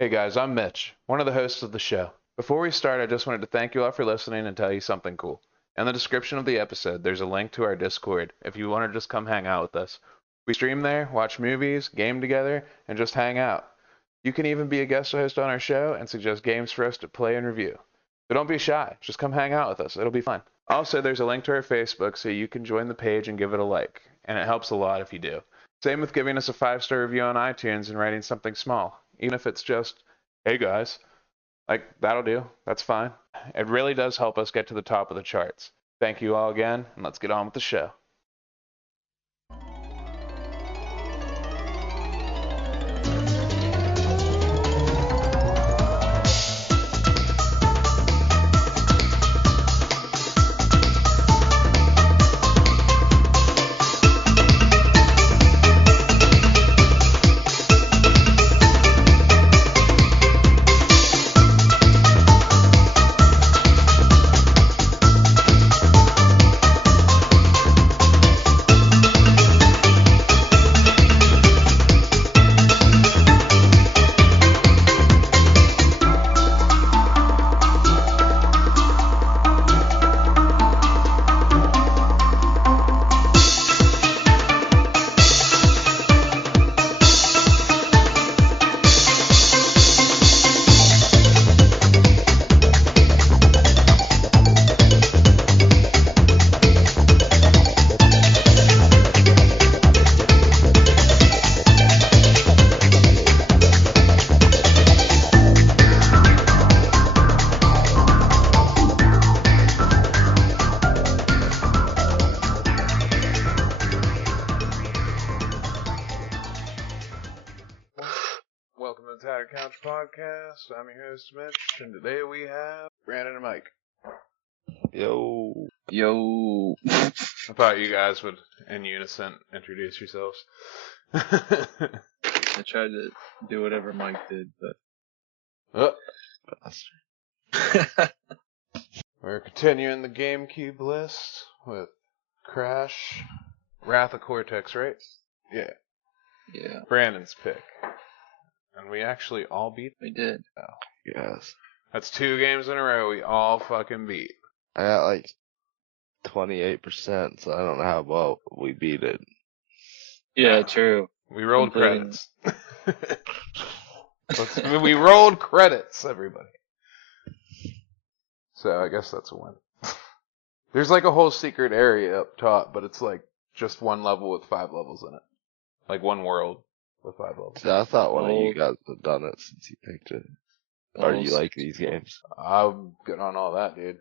Hey guys, I'm Mitch, one of the hosts of the show. Before we start, I just wanted to thank you all for listening and tell you something cool. In the description of the episode, there's a link to our Discord if you want to just come hang out with us. We stream there, watch movies, game together, and just hang out. You can even be a guest host on our show and suggest games for us to play and review. So don't be shy, just come hang out with us. It'll be fun. Also, there's a link to our Facebook so you can join the page and give it a like, and it helps a lot if you do. Same with giving us a 5-star review on iTunes and writing something small, even if it's just, hey guys, like that'll do. That's fine. It really does help us get to the top of the charts. Thank you all again, and let's get on with the show. Welcome to the Tattered Couch Podcast. I'm your host, Mitch, and today we have Brandon and Mike. Yo. I thought you guys would, in unison, introduce yourselves. I tried to do whatever Mike did, but... Oh, we're continuing the GameCube list with Crash, Wrath of Cortex, right? Yeah. Yeah, Brandon's pick. And we actually all beat we did. Oh. Yes. That's 2 games in a row we all fucking beat. I got like 28%, so I don't know how well we beat it. Yeah, true. We rolled Completing. credits. We rolled credits, everybody. So I guess that's a win. There's like a whole secret area up top, but it's like just one level with 5 levels in it. Like one world with 5 levels. So I thought one of you guys had done it since you picked it. Or do you like these games? I'm good on all that, dude.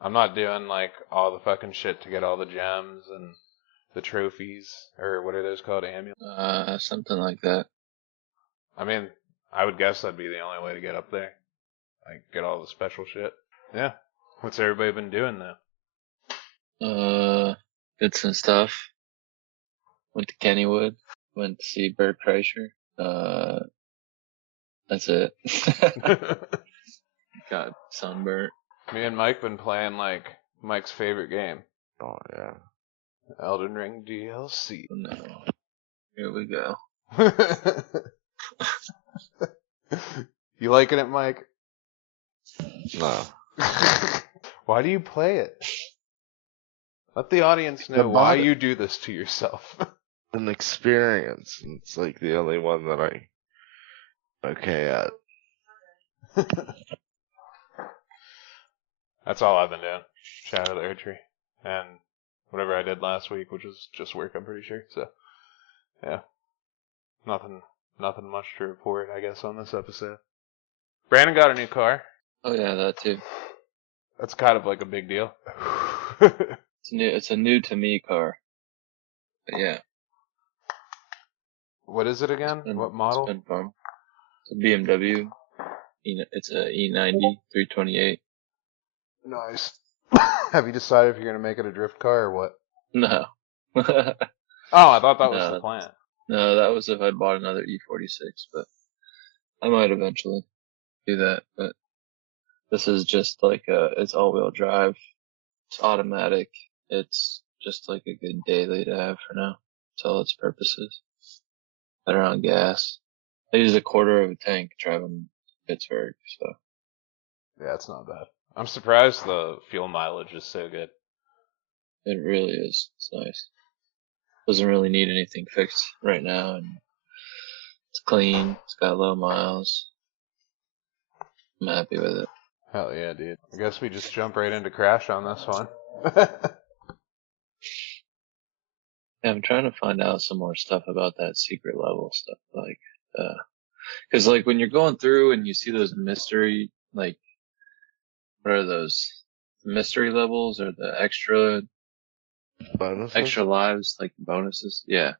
I'm not doing like all the fucking shit to get all the gems and the trophies, or what are those called, amulets? Something like that. I mean, I would guess that'd be the only way to get up there. Like, get all the special shit. Yeah. What's everybody been doing though? Did some stuff. Went to Kennywood. Went to see Bert Kreischer. That's it. Got sunburnt. Me and Mike been playing like Mike's favorite game, Oh, yeah. Elden Ring DLC. No. Here we go. You liking it, Mike? No. Why do you play it? Let the audience know why you do this to yourself. An experience. And it's like the only one that I'm okay at. That's all I've been doing. Shadow the Archery. And whatever I did last week, which was just work, I'm pretty sure. So, yeah. Nothing much to report, I guess, on this episode. Brandon got a new car. Oh yeah, that too. That's kind of like a big deal. It's a new to me car. But yeah. What is it again? What model? It's been fun. It's a BMW. It's a E90 328. Nice. Have you decided if you're going to make it a drift car or what? No. Oh, I thought that was the plan. No, that was if I bought another E46, but I might eventually do that. But this is just like it's all-wheel drive. It's automatic. It's just like a good daily to have for now. That's all its purposes. Better on gas. I used a quarter of a tank driving Pittsburgh, so Yeah, it's not bad. I'm surprised the fuel mileage is so good. it really is. It's nice. Doesn't really need anything fixed right now, and it's clean. It's got low miles. I'm happy with it. Hell yeah, dude. I guess we just jump right into Crash on this one. Yeah, I'm trying to find out some more stuff about that secret level stuff, like, cause like when you're going through and you see those mystery, like, what are those? Mystery levels or the extra Bonuses? lives, like bonuses? Yeah.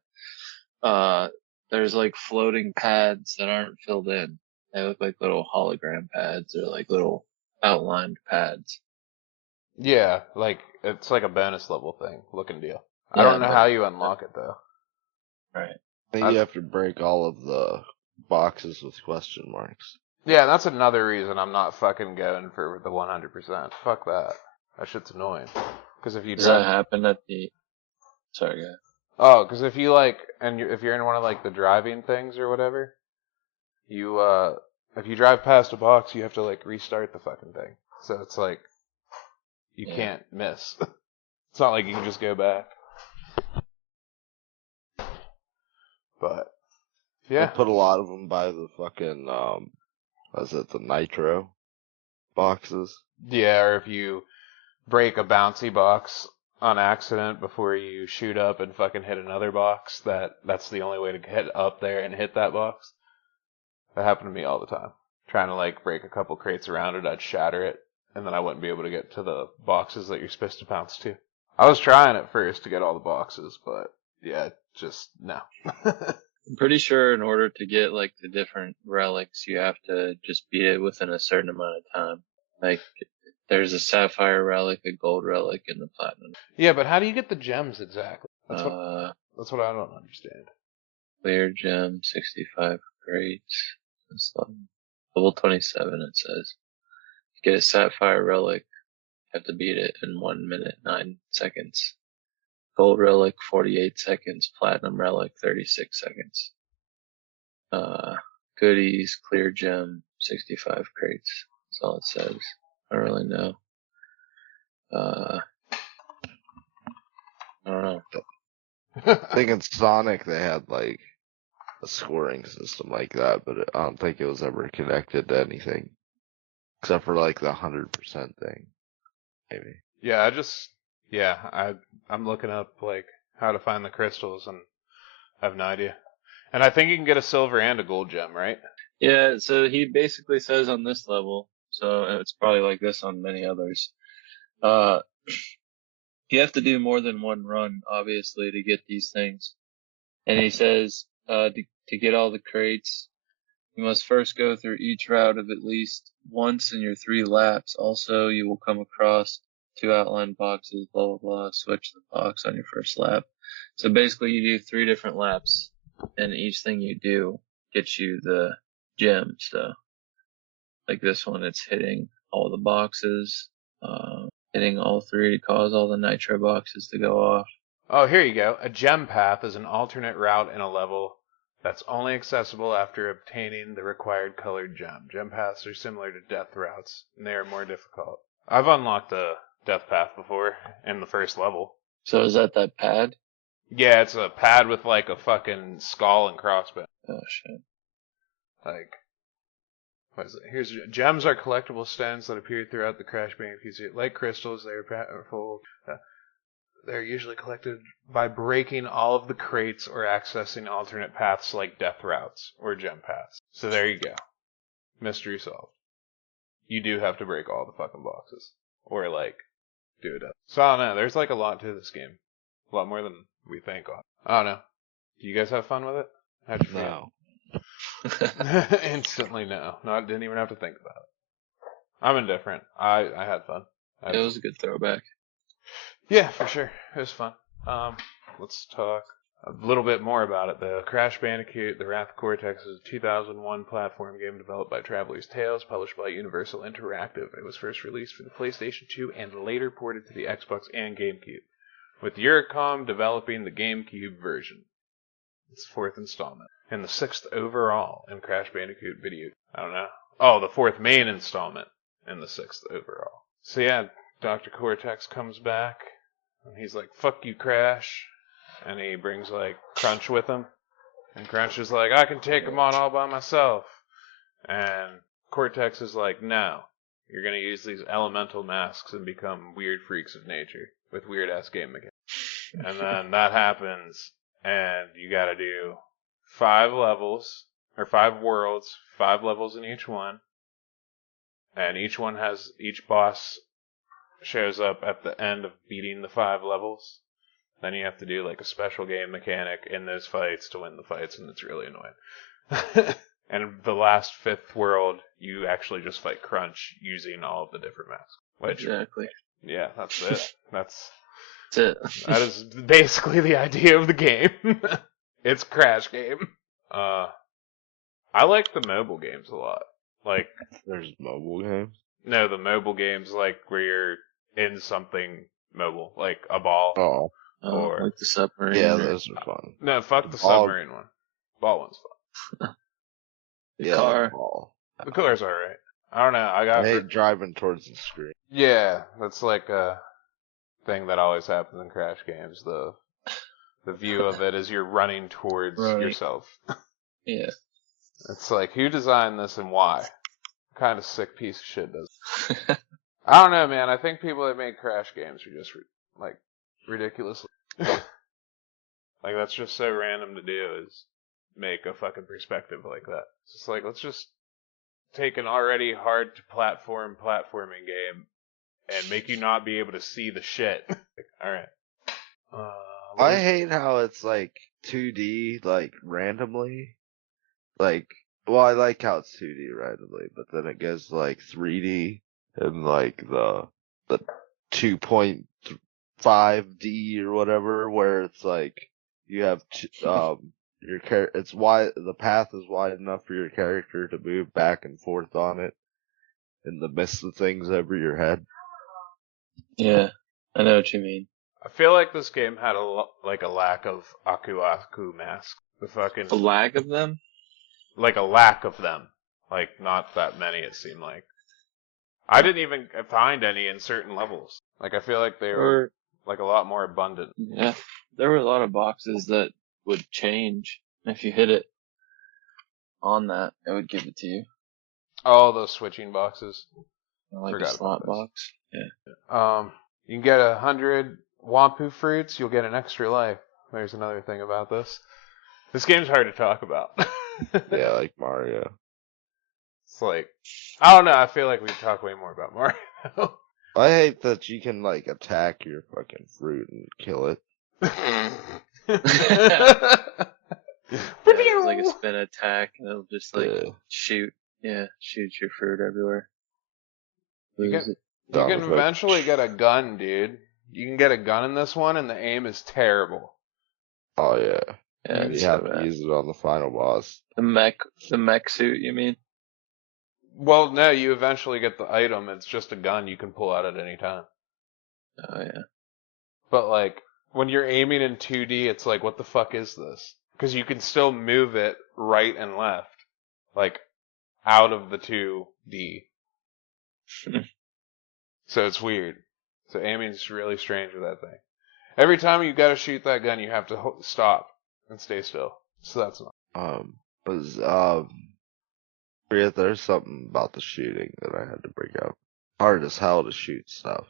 There's like floating pads that aren't filled in. They look like little hologram pads or like little outlined pads. Yeah, like, it's like a bonus level thing, looking deal. I Yeah, don't know but how you unlock it, though. right. I think you have to break all of the boxes with question marks. Yeah, that's another reason I'm not fucking going for the 100%. Fuck that. That shit's annoying. Because if you Does that drive... happen at the? Sorry, guys. Oh, because if you, like, if you're in one of, like, the driving things or whatever, you, if you drive past a box, you have to, like, restart the fucking thing. So it's like, you Yeah. can't miss. It's not like you can just go back. But, They yeah. put a lot of them by the fucking, was it the nitro boxes? Yeah, or if you break a bouncy box on accident before you shoot up and fucking hit another box, that's the only way to get up there and hit that box. That happened to me all the time. Trying to like break a couple crates around it, I'd shatter it, and then I wouldn't be able to get to the boxes that you're supposed to bounce to. I was trying at first to get all the boxes, but yeah, just no. I'm pretty sure in order to get like the different relics, you have to just beat it within a certain amount of time. Like there's a sapphire relic, a gold relic, and the platinum. Yeah, but how do you get the gems exactly? That's what I don't understand. Clear gem, 65 crates. Level 27 it says. To get a sapphire relic, you have to beat it in 1 minute, 9 seconds. Gold relic, 48 seconds. Platinum relic, 36 seconds. Goodies, clear gem, 65 crates. That's all it says. I don't really know. I don't know. I think in Sonic they had like a scoring system like that, but I don't think it was ever connected to anything. Except for like the 100% thing. Maybe. Yeah, I'm looking up like how to find the crystals and I have no idea. And I think you can get a silver and a gold gem, right? Yeah, so he basically says on this level, so it's probably like this on many others. Uh, you have to do more than one run, obviously, to get these things. And he says, to get all the crates, you must first go through each route of at least once in your 3 laps. Also, you will come across 2 outlined boxes, blah, blah, blah. Switch the box on your first lap. So basically, you do 3 different laps, and each thing you do gets you the gem. So, like this one, it's hitting all the boxes, hitting all 3 to cause all the nitro boxes to go off. Oh, here you go. A gem path is an alternate route in a level that's only accessible after obtaining the required colored gem. Gem paths are similar to death routes, and they are more difficult. I've unlocked a death path before in the first level. So is that pad? Yeah, it's a pad with like a fucking skull and crossbow. Oh shit. Like, what is it? Here's gems are collectible stones that appear throughout the Crash Bandicoot. Like crystals, they are powerful. They're usually collected by breaking all of the crates or accessing alternate paths like death routes or gem paths. So there you go. Mystery solved. You do have to break all the fucking boxes. Or like, do it up. So I don't know, there's like a lot to this game. A lot more than we think on. I don't know. Do you guys have fun with it? How'd you feel? No. Instantly no. No, I didn't even have to think about it. I'm indifferent. I had fun. It was a good throwback. Yeah, for sure. It was fun. Let's talk a little bit more about it, though. Crash Bandicoot, The Wrath of Cortex is a 2001 platform game developed by Traveler's Tales, published by Universal Interactive. It was first released for the PlayStation 2 and later ported to the Xbox and GameCube, with Eurocom developing the GameCube version. It's the 4th installment. and the 6th overall in Crash Bandicoot video. I don't know. Oh, the 4th main installment and the 6th overall. So yeah, Dr. Cortex comes back, and he's like, fuck you, Crash. And he brings, like, Crunch with him. And Crunch is like, I can take them on all by myself. And Cortex is like, no. You're going to use these elemental masks and become weird freaks of nature with weird-ass game mechanics. And then that happens, and you got to do 5 levels, or 5 worlds, 5 levels in each one. And each boss shows up at the end of beating the 5 levels. Then you have to do like a special game mechanic in those fights to win the fights, and it's really annoying. And the last 5th world, you actually just fight Crunch using all of the different masks. Exactly. Yeah, that's it. That's it. That is basically the idea of the game. It's Crash game. I like the mobile games a lot. Like, There's mobile games? no, the mobile games like where you're in something mobile, like a ball. Oh. Or like the submarine. Yeah, those are fun. No, fuck the ball- submarine one. Ball one's fun. The car. Ball. The car's alright. I don't know. I hate driving towards the screen. Yeah, that's like a thing that always happens in Crash games. The view of it is you're running towards yourself. Yeah. It's like, who designed this and why? What kind of sick piece of shit does it? I don't know, man. I think people that make Crash games are just ridiculous. Like, that's just so random to do, is make a fucking perspective like that. It's just like, let's just take an already hard to platforming game and make you not be able to see the shit. Alright. I hate how it's like 2D, like randomly. Like, well, I like how it's 2D randomly, but then it goes to like 3D and like the 2.5D or whatever, where it's like you have it's wide, the path is wide enough for your character to move back and forth on it in the midst of things over your head. Yeah, I know what you mean. I feel like this game had a lack of Aku masks. A lack of them? Like a lack of them. Like, not that many, it seemed like. I didn't even find any in certain levels. Like, I feel like they were like a lot more abundant. Yeah, there were a lot of boxes that would change. If you hit it on that, it would give it to you. Oh, those switching boxes. Like a slot box. Yeah. You can get 100 Wampu fruits, you'll get an extra life. There's another thing about this. This game's hard to talk about. Yeah, like Mario. It's like, I don't know, I feel like we talk way more about Mario. I hate that you can like attack your fucking fruit and kill it. It's like a spin attack, and it'll just shoot your fruit everywhere. You can eventually get a gun, dude. You can get a gun in this one, and the aim is terrible. Oh yeah. Yeah, you have to use it on the final boss. The mech suit, you mean? Well, no, you eventually get the item. It's just a gun you can pull out at any time. Oh yeah. But like, when you're aiming in 2D, it's like, what the fuck is this? Because you can still move it right and left, like, out of the 2D. So it's weird. So aiming's really strange with that thing. Every time you gotta shoot that gun, you have to stop and stay still. So that's not. There's something about the shooting that I had to bring up. Hard as hell to shoot stuff.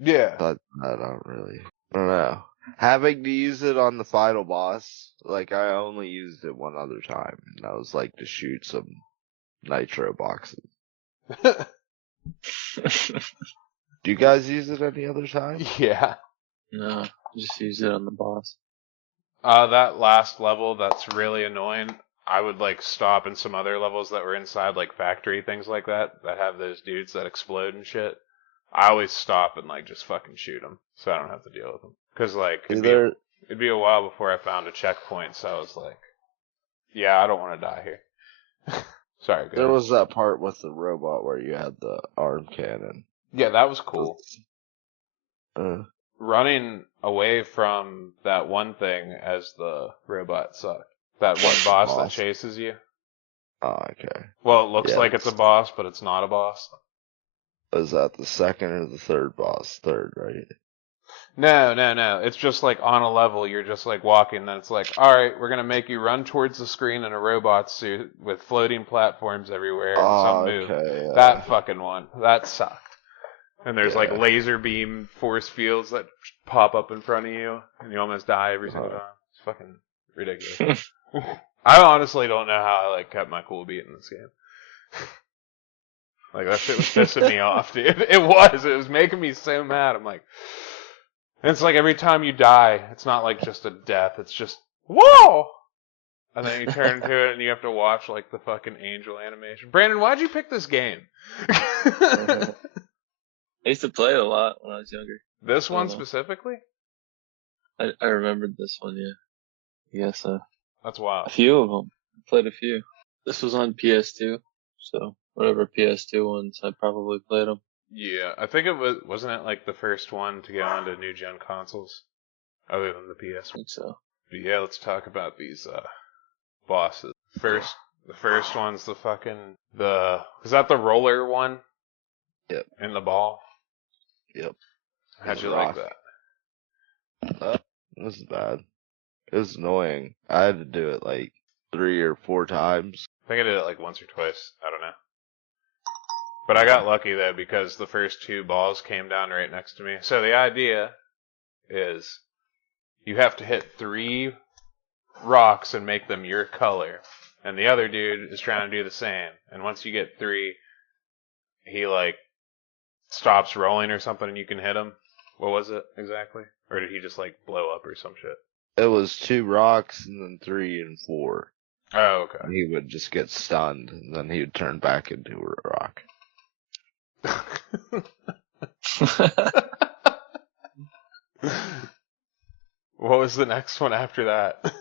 Yeah. But I don't know. Having to use it on the final boss, like I only used it one other time, and that was like to shoot some nitro boxes. Do you guys use it any other time? Yeah. No, just use it on the boss. That last level, that's really annoying. I would like stop in some other levels that were inside like factory things like that have those dudes that explode and shit. I always stop and like just fucking shoot them so I don't have to deal with them. Cause like it'd be a while before I found a checkpoint, so I was like, yeah, I don't want to die here. Sorry, guys. There was that part with the robot where you had the arm cannon. Yeah, that was cool. Running away from that one thing as the robot sucked. That one boss that Boss. chases you. Oh, okay. Well, it looks Yeah, like it's a boss, but it's not a boss. is that the second or the third boss? Third, right? No. It's just like on a level, you're just like walking, and then it's like, alright, we're gonna make you run towards the screen in a robot suit with floating platforms everywhere and some Oh, move. okay. That fucking one. That sucked. And there's like Yeah. laser beam force fields that pop up in front of you, and you almost die every single time. It's fucking ridiculous. I honestly don't know how I like kept my cool beating this game. Like that shit was pissing me off, dude. It was making me so mad. I'm like, and it's like every time you die, it's not like just a death. It's just whoa, and then you turn to it and you have to watch like the fucking angel animation. Brandon, why'd you pick this game? I used to play it a lot when I was younger. This one specifically? I remembered this one, yeah. Yes, That's a wild. few of them. I played a few. This was on PS2, so whatever PS2 ones, I probably played them. Yeah, I think wasn't it like the first one to go onto new gen consoles, other than the PS1. I think so. But yeah, let's talk about these bosses. The first one's is that the roller one? Yep. In the ball. Yep. How'd you like that? It was bad. It was annoying. I had to do it like 3 or 4 times. I think I did it like once or twice. I don't know. But I got lucky though because the first 2 balls came down right next to me. So the idea is you have to hit 3 rocks and make them your color. And the other dude is trying to do the same. And once you get 3, he like stops rolling or something and you can hit him. What was it exactly? Or did he just like blow up or some shit? It was 2 rocks and then 3 and 4. Oh, okay. And he would just get stunned and then he would turn back into a rock. What was the next one after that?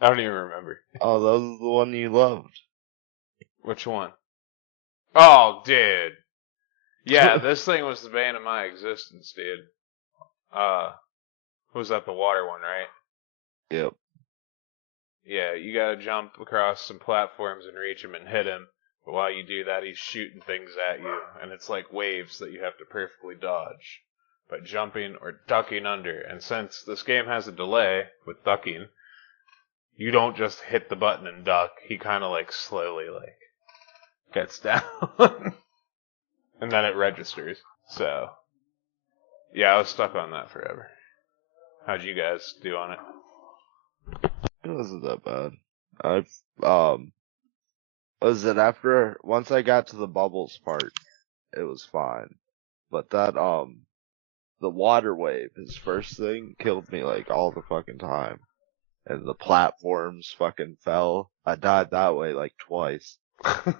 I don't even remember. Oh, that was the one you loved. Which one? Oh, dude. Yeah, this thing was the bane of my existence, dude. Was that the water one, right? Yep. Yeah, you gotta jump across some platforms and reach him and hit him. But while you do that, he's shooting things at you, and it's like waves that you have to perfectly dodge by jumping or ducking under. And since this game has a delay with ducking, you don't just hit the button and duck. He kind of like slowly like gets down, and then it registers. So, yeah, I was stuck on that forever. How'd you guys do on it? It wasn't that bad. Was it after, once I got to the bubbles part, it was fine. But that, the water wave, his first thing, killed me like all the fucking time. And the platforms fucking fell. I died that way like twice. I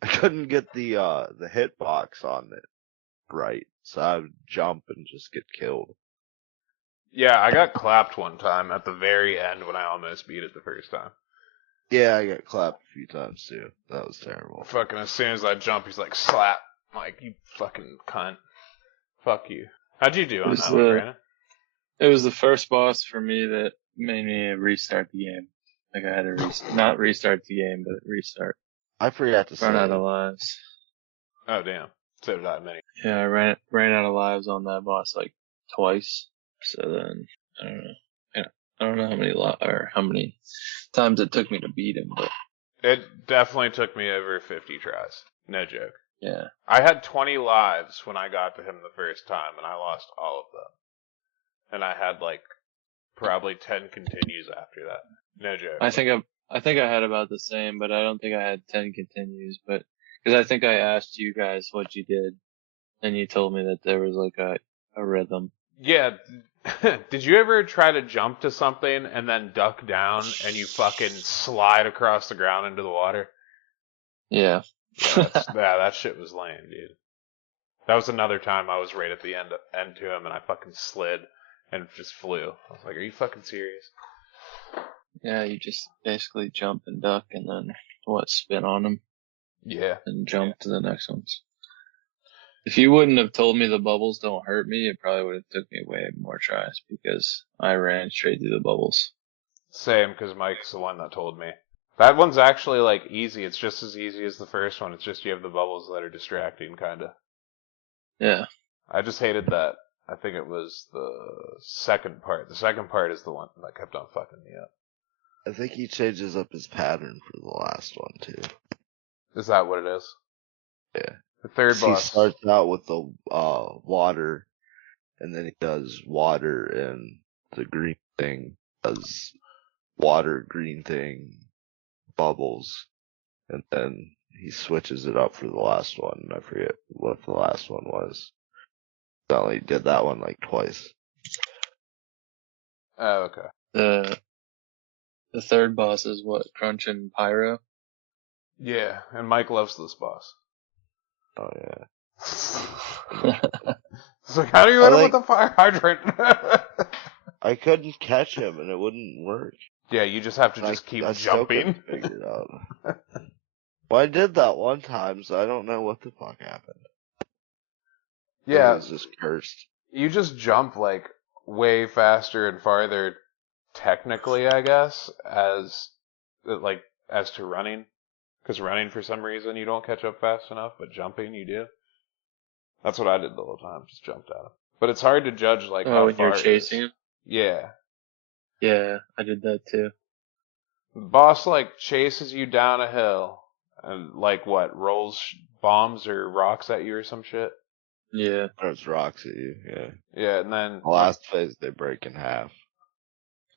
couldn't get the hitbox on it right, so I would jump and just get killed. Yeah, I got clapped one time at the very end when I almost beat it the first time. Yeah, I got clapped a few times too. That was terrible. Fucking as soon as I jump, he's like, slap. I'm like, you fucking cunt. Fuck you. How'd you do on that one, Brandon? It was the first boss for me that made me restart the game. Like I had to not restart the game, but restart. I forgot to say. Run out of lives. Oh damn. So did I many. Yeah, I ran out of lives on that boss like twice. So then I don't know. I don't know how many times it took me to beat him, but it definitely took me over 50 tries. No joke. Yeah. I had 20 lives when I got to him the first time, and I lost all of them. And I had like probably 10 continues after that. No joke. I think I had about the same, but I don't think I had 10 continues. But because I think I asked you guys what you did, and you told me that there was like a rhythm. Yeah. Did you ever try to jump to something and then duck down and you fucking slide across the ground into the water? Yeah. Yeah, that shit was lame, dude. That was another time I was right at the end to him and I fucking slid and just flew. I was like, are you fucking serious? Yeah, you just basically jump and duck and then spin on them. Yeah. And jump to the next ones. If you wouldn't have told me the bubbles don't hurt me, it probably would have took me way more tries because I ran straight through the bubbles. Same, because Mike's the one that told me. That one's actually, like, easy. It's just as easy as the first one. It's just you have the bubbles that are distracting, kind of. Yeah. I just hated that. I think it was the second part. The second part is the one that kept on fucking me up. I think he changes up his pattern for the last one, too. Is that what it is? Yeah. The third 'Cause boss. He starts out with the water, and then he does water, and the green thing does water, green thing, bubbles, and then he switches it up for the last one. I forget what the last one was. I only did that one like twice. Oh, okay. The third boss is what? Crunch and Pyro? Yeah, and Mike loves this boss. Oh yeah. It's like, how do you hit him with a fire hydrant? I couldn't catch him, and it wouldn't work. Yeah, you just have to keep I still jumping. couldn't figure it out. Well, I did that one time, so I don't know what the fuck happened. Yeah, It was just cursed. you just jump like way faster and farther, technically, I guess, as to running. Because running, for some reason, you don't catch up fast enough, but jumping, you do. That's what I did the whole time, just jumped at him. But it's hard to judge like how when far you're chasing him? Yeah. Yeah, I did that too. The boss like chases you down a hill and like what, rolls bombs or rocks at you or some shit. Yeah. Throws rocks at you, yeah. Yeah, and then The last phase they break in half.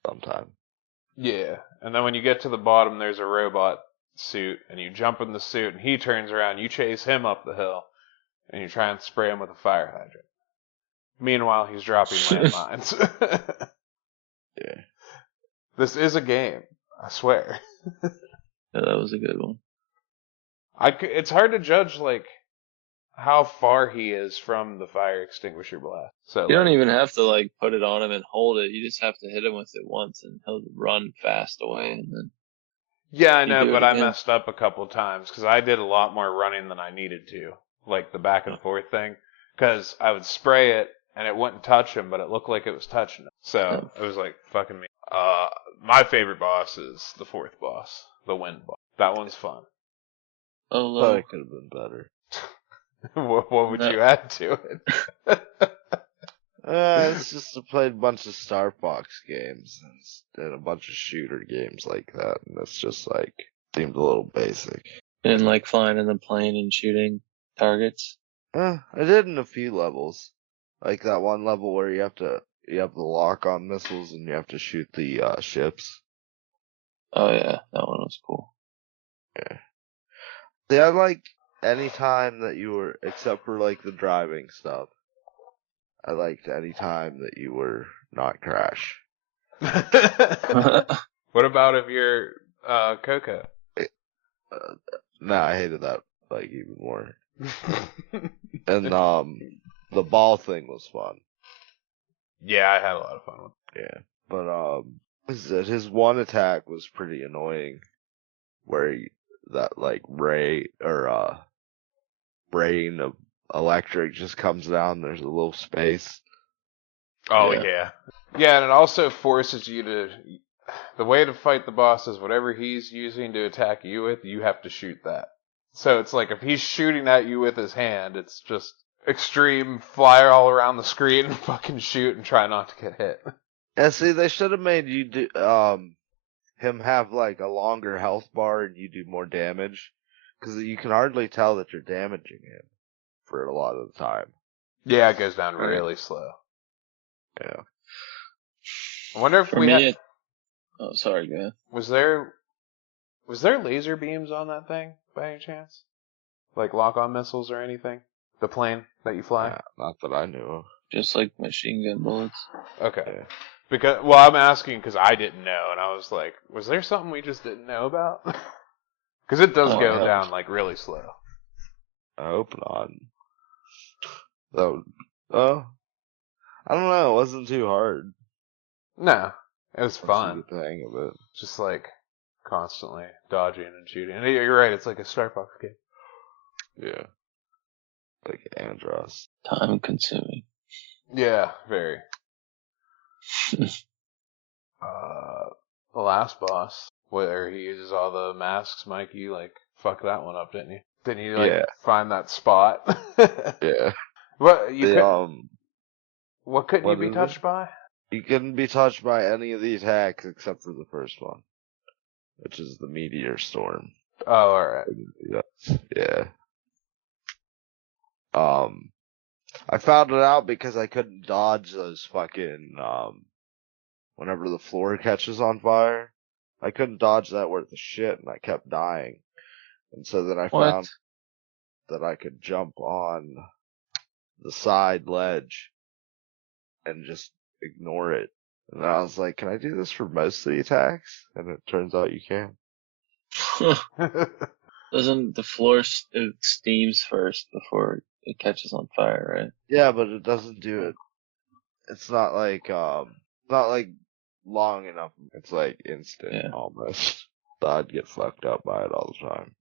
Sometime. yeah, and then when you get to the bottom, there's a robot suit, and you jump in the suit, and he turns around. You chase him up the hill, and you try and spray him with a fire hydrant. Meanwhile, he's dropping landmines. Yeah. This is a game, I swear. Yeah, that was a good one. It's hard to judge like how far he is from the fire extinguisher blast. So You don't even have to like put it on him and hold it. You just have to hit him with it once, and he'll run fast away, and then. Yeah, I know, do but it I again. messed up a couple times because I did a lot more running than I needed to, like the back and forth thing, because I would spray it and it wouldn't touch him, but it looked like it was touching him. So it was like fucking me. My favorite boss is the fourth boss, the wind boss. That one's fun. Oh, Thought it could have been better. What would you add to it? It's just I played a bunch of Star Fox games and a bunch of shooter games like that, and it's just like seemed a little basic. and like flying in the plane and shooting targets. I did in a few levels, like that one level where you have the lock on missiles and you have to shoot the ships. Oh yeah, that one was cool. Yeah. See, I like any time that you were, except for like the driving stuff. I liked any time that you were not Crash. What about if you're Coco? No, I hated that like even more. And the ball thing was fun. Yeah, I had a lot of fun with it. Yeah, but his one attack was pretty annoying, where that like ray or brain of electric just comes down. There's a little space. Oh yeah. Yeah, and it also forces you to. The way to fight the boss is whatever he's using to attack you with, you have to shoot that. So it's like if he's shooting at you with his hand, it's just extreme fly all around the screen and fucking shoot and try not to get hit. Yeah, see, they should have made you do him have like a longer health bar and you do more damage, because you can hardly tell that you're damaging him for a lot of the time. Yeah, it goes down really slow. Yeah. I wonder if Oh, sorry, go ahead. Was there laser beams on that thing by any chance? Like lock-on missiles or anything? The plane that you fly? Yeah, not that I knew of. Just like machine gun bullets. Okay. Yeah. Because I'm asking because I didn't know, and I was like, was there something we just didn't know about? Because it does go down like really slow. I hope not. Though, I don't know. It wasn't too hard. No, it was fun. Once you get the hang of it. Just like constantly dodging and shooting. And you're right, it's like a Star Fox game. Yeah. Like Andros. Time consuming. Yeah, very. The last boss, where he uses all the masks, Mike, you like fucked that one up, didn't you? Didn't you like Yeah. find that spot? Yeah. What you could? The What couldn't you what be is it? touched by? You couldn't be touched by any of the attacks except for the first one, which is the meteor storm. Oh, all right. Yeah. I found it out because I couldn't dodge those fucking whenever the floor catches on fire. I couldn't dodge that worth of shit, and I kept dying. And so then I What? found that I could jump on the side ledge and just ignore it. And I was like, can I do this for most of the attacks? And it turns out you can. Doesn't the floor it steams first before it catches on fire, right? Yeah, but it doesn't do it. It's not like long enough. It's like instant Yeah. almost. So I'd get fucked up by it all the time.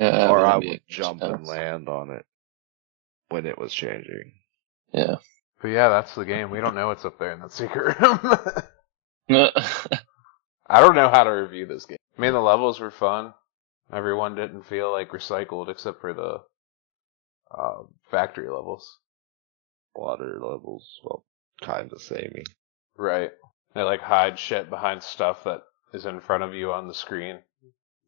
Yeah, Or I that'd be would jump and expensive. land on it when it was changing. Yeah. But yeah, that's the game. We don't know what's up there in that secret room. I don't know how to review this game. I mean, the levels were fun. Everyone didn't feel like recycled except for the factory levels. Water levels, well, kinda samey. Right. They like hide shit behind stuff that is in front of you on the screen.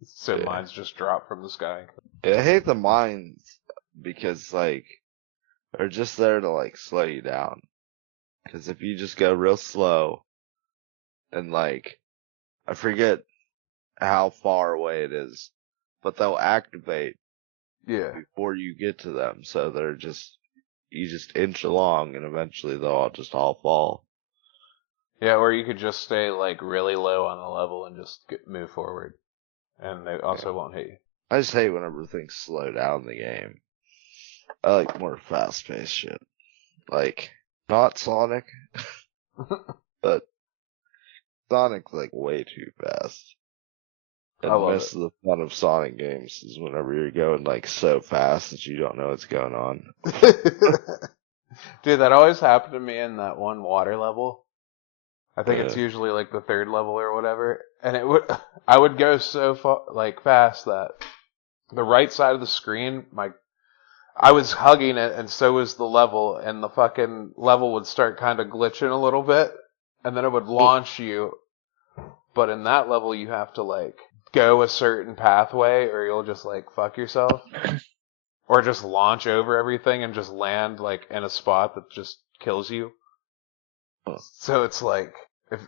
So Yeah. mines just drop from the sky. Yeah, I hate the mines because like they're just there to like slow you down. Because if you just go real slow and like I forget how far away it is, but they'll activate Yeah. before you get to them, so you just inch along and eventually they'll all fall. Yeah, or you could just stay like really low on the level and just move forward. And they also won't hit you. I just hate whenever things slow down the game. I like more fast-paced shit. Like, not Sonic, but Sonic's like way too fast. I And love most of the fun of Sonic games is whenever you're going like so fast that you don't know what's going on. it. Dude, that always happened to me in that one water level. I think it's usually like the third level or whatever. And I would go so far, like fast that the right side of the screen, I was hugging it and so was the level, and the fucking level would start kind of glitching a little bit, and then it would launch you. But in that level, you have to like go a certain pathway or you'll just like fuck yourself. Or just launch over everything and just land like in a spot that just kills you. So it's like, if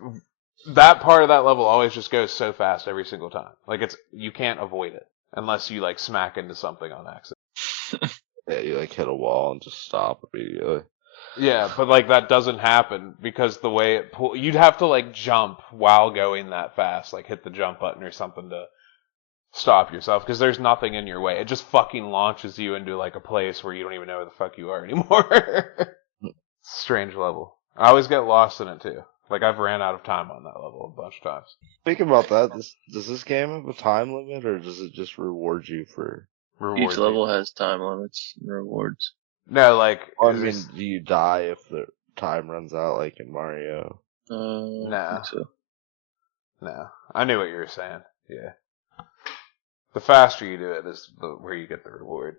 that part of that level always just goes so fast every single time. Like you can't avoid it unless you like smack into something on accident. Yeah, you like hit a wall and just stop immediately. Yeah, but like that doesn't happen because the way you'd have to like jump while going that fast, like hit the jump button or something to stop yourself because there's nothing in your way. It just fucking launches you into like a place where you don't even know where the fuck you are anymore. Strange level. I always get lost in it too. Like I've ran out of time on that level a bunch of times. Thinking about that, does this game have a time limit or does it just reward you for? Reward Each level has time limits and rewards. No, like I mean, do you die if the time runs out like in Mario? I think so. No. I knew what you were saying. Yeah. The faster you do it is where you get the reward.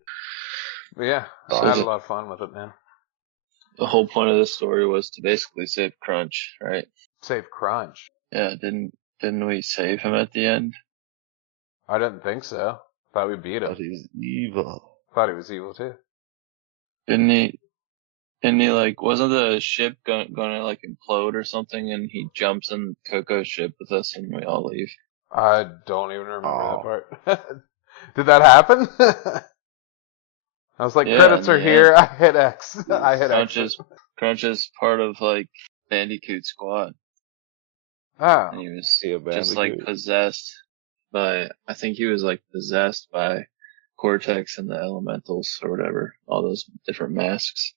But yeah, I had a lot of fun with it, man. The whole point of this story was to basically save Crunch, right? Save Crunch. Yeah, didn't we save him at the end? I didn't think so. Thought we beat him. But he's evil. Thought he was evil too. Didn't he like, wasn't the ship gonna like implode or something, and he jumps in Coco's ship with us and we all leave? I don't even remember that part. Did that happen? I was like, Yeah, credits are here. I hit X. I hit X. Crunch is part of like Bandicoot squad. Oh. And he was just like possessed by, I think he was like possessed by Cortex and the elementals or whatever. All those different masks.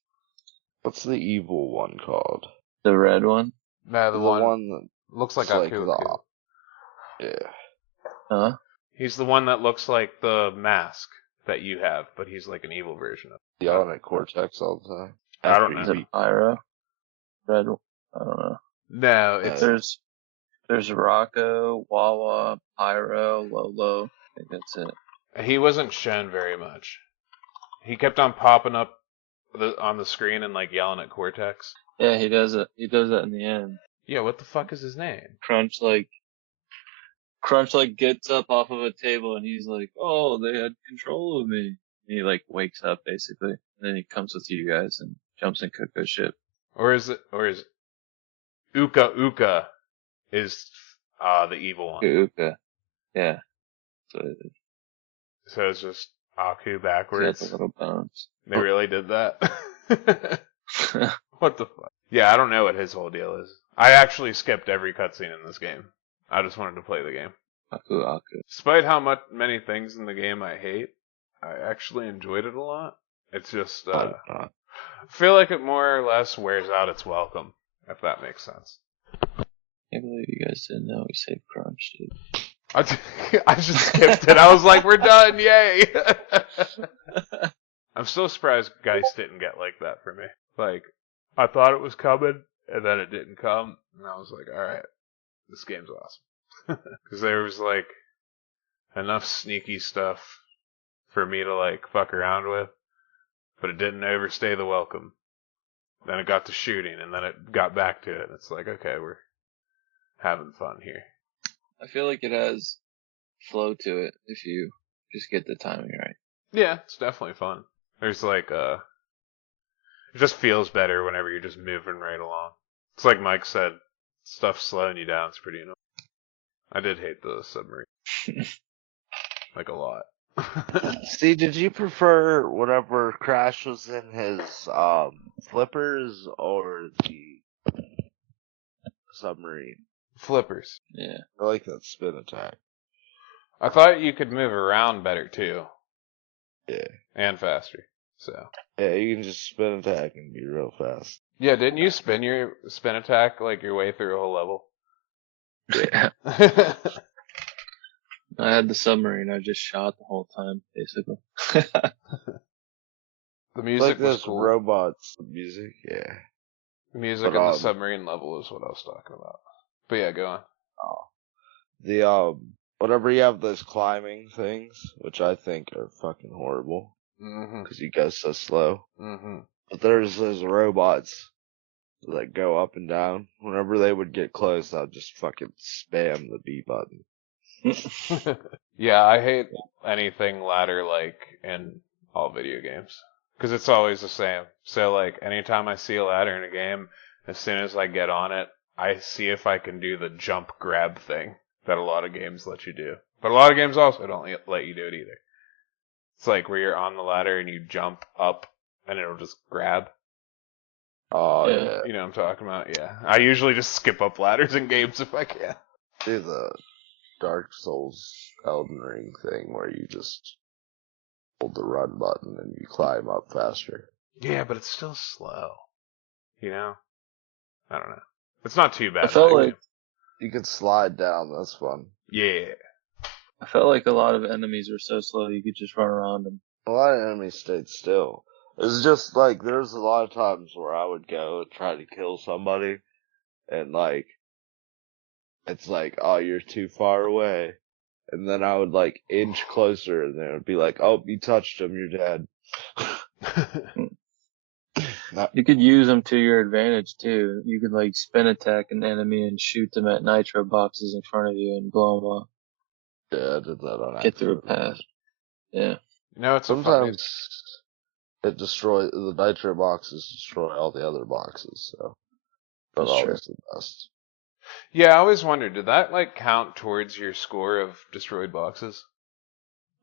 What's the evil one called? The red one? No, the one that looks like Aku. Yeah. Huh? He's the one that looks like the mask that you have, but he's like an evil version of it. Yelling at Cortex all the time. I don't know. Is it Pyro? Red? I don't know. No, it's there's There's Rocco, Wawa, Pyro, Lolo. I think that's it. He wasn't shown very much. He kept on popping up on the screen and like yelling at Cortex. Yeah, he does it. He does that in the end. Yeah, what the fuck is his name? Crunch gets up off of a table and he's like, "Oh, they had control of me." And he like wakes up basically, and then he comes with you guys and jumps in Coco's ship. Or is Uka Uka is the evil one? Uka, yeah. So it's just Aku He has backwards. the little bones. They really did that? What the fuck? Yeah, I don't know what his whole deal is. I actually skipped every cutscene in this game. I just wanted to play the game. Aku. Despite how many things in the game I hate, I actually enjoyed it a lot. It's just, I feel like it more or less wears out its welcome, if that makes sense. I can't believe you guys didn't know we saved Crunch, dude. I just skipped it. I was like, we're done, yay! I'm still surprised Geist didn't get like that for me. Like, I thought it was coming, and then it didn't come, and I was like, alright, this game's awesome. Because there was, like, enough sneaky stuff for me to, like, fuck around with, but it didn't overstay the welcome. Then it got to shooting, and then it got back to it, and it's like, okay, we're having fun here. I feel like it has flow to it if you just get the timing right. Yeah, it's definitely fun. There's like it just feels better whenever you're just moving right along. It's like Mike said, stuff slowing you down is pretty annoying. I did hate the submarine. Like a lot. See, did you prefer whatever Crash was in his flippers or the submarine? Flippers. Yeah. I like that spin attack. I thought you could move around better too. Yeah. And faster. So. Yeah, you can just spin attack and be real fast. Yeah, didn't you spin attack like your way through a whole level? Yeah. I had the submarine. I just shot the whole time, basically. The music like was those cool. robots. The music, yeah. The music in the submarine level is what I was talking about. But yeah, go on. Oh. The whenever you have those climbing things, which I think are fucking horrible, because you go so slow. But there's those robots that go up and down. Whenever they would get close, I'd just fucking spam the B button. Yeah, I hate anything ladder-like in all video games. Because it's always the same. So, like, anytime I see a ladder in a game, as soon as I get on it, I see if I can do the jump grab thing that a lot of games let you do. But a lot of games also don't let you do it either. It's like where you're on the ladder and you jump up and it'll just grab. Oh, yeah. You know what I'm talking about? Yeah. I usually just skip up ladders in games if I can. Do the Dark Souls Elden Ring thing where you just hold the run button and you climb up faster. Yeah, but it's still slow. You know? I don't know. It's not too bad. I felt like you could slide down. That's fun. Yeah. I felt like a lot of enemies were so slow you could just run around them. A lot of enemies stayed still. It's just like there's a lot of times where I would go and try to kill somebody, and like it's like, oh, you're too far away, and then I would like inch closer, and they would be like, oh, you touched him, you're dead. You could use them to your advantage too. You could like spin attack an enemy and shoot them at nitro boxes in front of you and blow them up. Yeah, I did that on Get through a path. Yeah. You know, it's sometimes it destroys the nitro boxes, destroy all the other boxes. So, but always the best. Yeah, I always wondered, did that like count towards your score of destroyed boxes?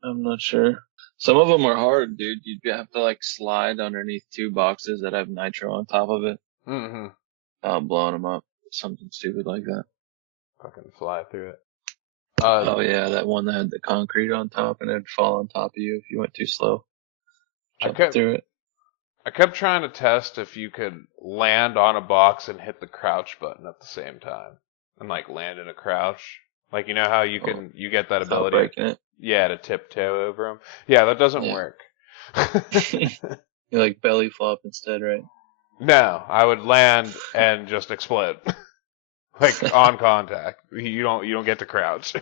I'm not sure. Some of them are hard, dude. You'd have to like slide underneath two boxes that have nitro on top of it. Blowing them up. Something stupid like that. Fucking fly through it. Oh yeah, that one that had the concrete on top and it'd fall on top of you if you went too slow. Jump through it. I kept trying to test if you could land on a box and hit the crouch button at the same time. And like land in a crouch. Like, you know how you can, you get that ability. Breaking it. Yeah, to tiptoe over them. Yeah, that doesn't work. You like belly flop instead, right? No, I would land and just explode. like on contact. You don't get to crouch.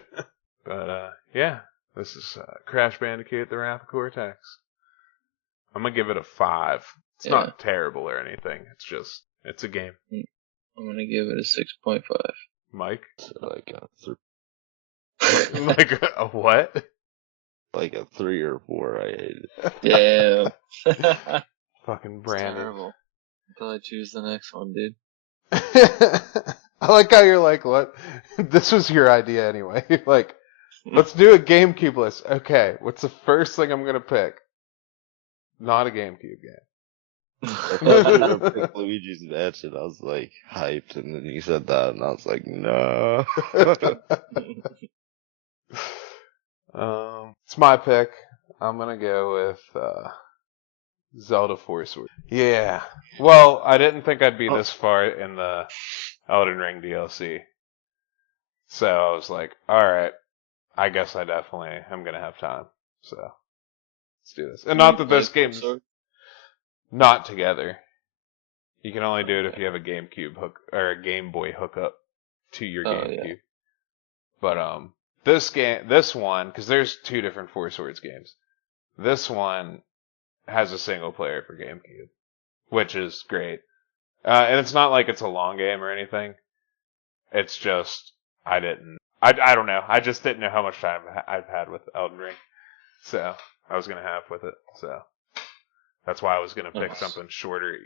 But yeah, this is Crash Bandicoot: The Wrath of Cortex. I'm gonna give it a 5. It's not terrible or anything. It's a game. I'm gonna give it a 6.5. Mike, So like a like a what? like a 3 or 4. I hate it. Yeah. Fucking It's Brandon. terrible. Until I choose the next one, dude. I like how you're like, what? This was your idea anyway. Like, let's do a GameCube list. Okay, what's the first thing I'm gonna pick? Not a GameCube game. I thought you were gonna pick Luigi's Mansion. I was like hyped, and then you said that, and I was like, no. It's my pick. I'm gonna go with Zelda Force Wars. Yeah. Well, I didn't think I'd be this far in the Elden Ring DLC, so I was like, all right, I guess I definitely am gonna have time. So let's do this. And not that this game's not together. You can only do it if you have a GameCube hook or a Game Boy hookup to your GameCube. Yeah. But this one, because there's 2 different Four Swords games. This one has a single player for GameCube, which is great. And it's not like it's a long game or anything. It's just I don't know. I just didn't know how much time I've had with Elden Ring, so I was gonna have with it. So that's why I was gonna pick something shorter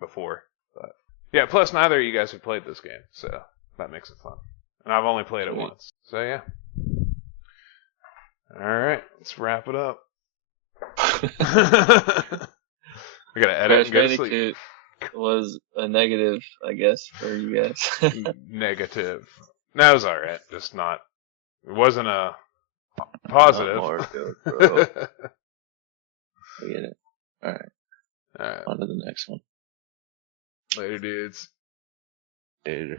before. But yeah, plus neither of you guys have played this game, so that makes it fun. And I've only played it once. So yeah. Alright, let's wrap it up. We gotta edit and go to sleep. Was a negative, I guess, for you guys. Negative. No, it was alright. Just not. It wasn't a positive. I get it. Alright. On to the next one. Later, dudes. Later.